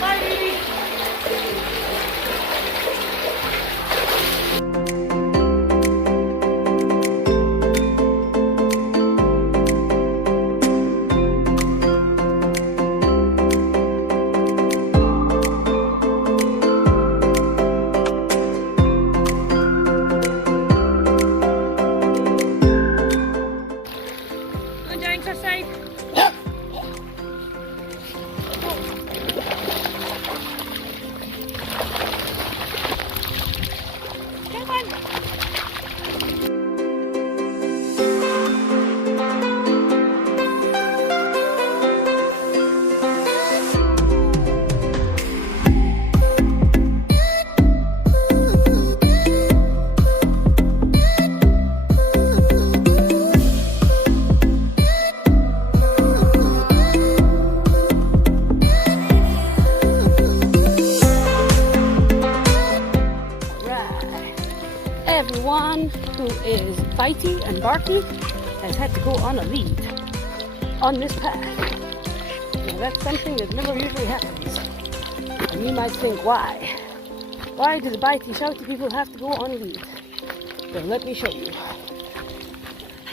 Bye! Everyone who is bitey and barky has had to go on a lead on this path. Now that's something that never usually happens. And you might think, why? Why do the bitey, shouty people have to go on lead? Well, let me show you.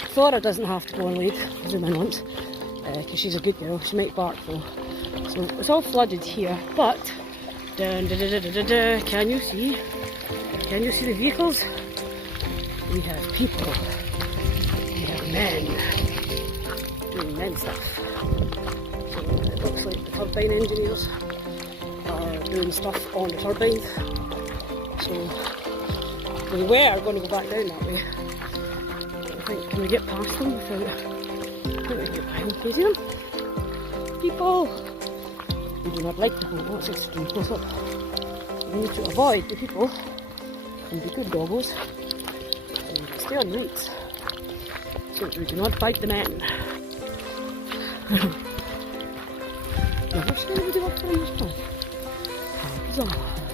Thora doesn't have to go on lead, as in my aunt, because she's a good girl. She might bark though. So it's all flooded here, but can you see? Can you see the vehicles? We have people, we have men doing men stuff. So it looks like the turbine engineers are doing stuff on the turbines. So we were going to go back down that way. I think, can we get past them without, I think we can get behind. Can you see them? People! We do not like people, that's extremely close up. We need to avoid the people and be good doggos. Stay on rates so that we do not bite the men. Never seen anybody walk down this path. How bizarre.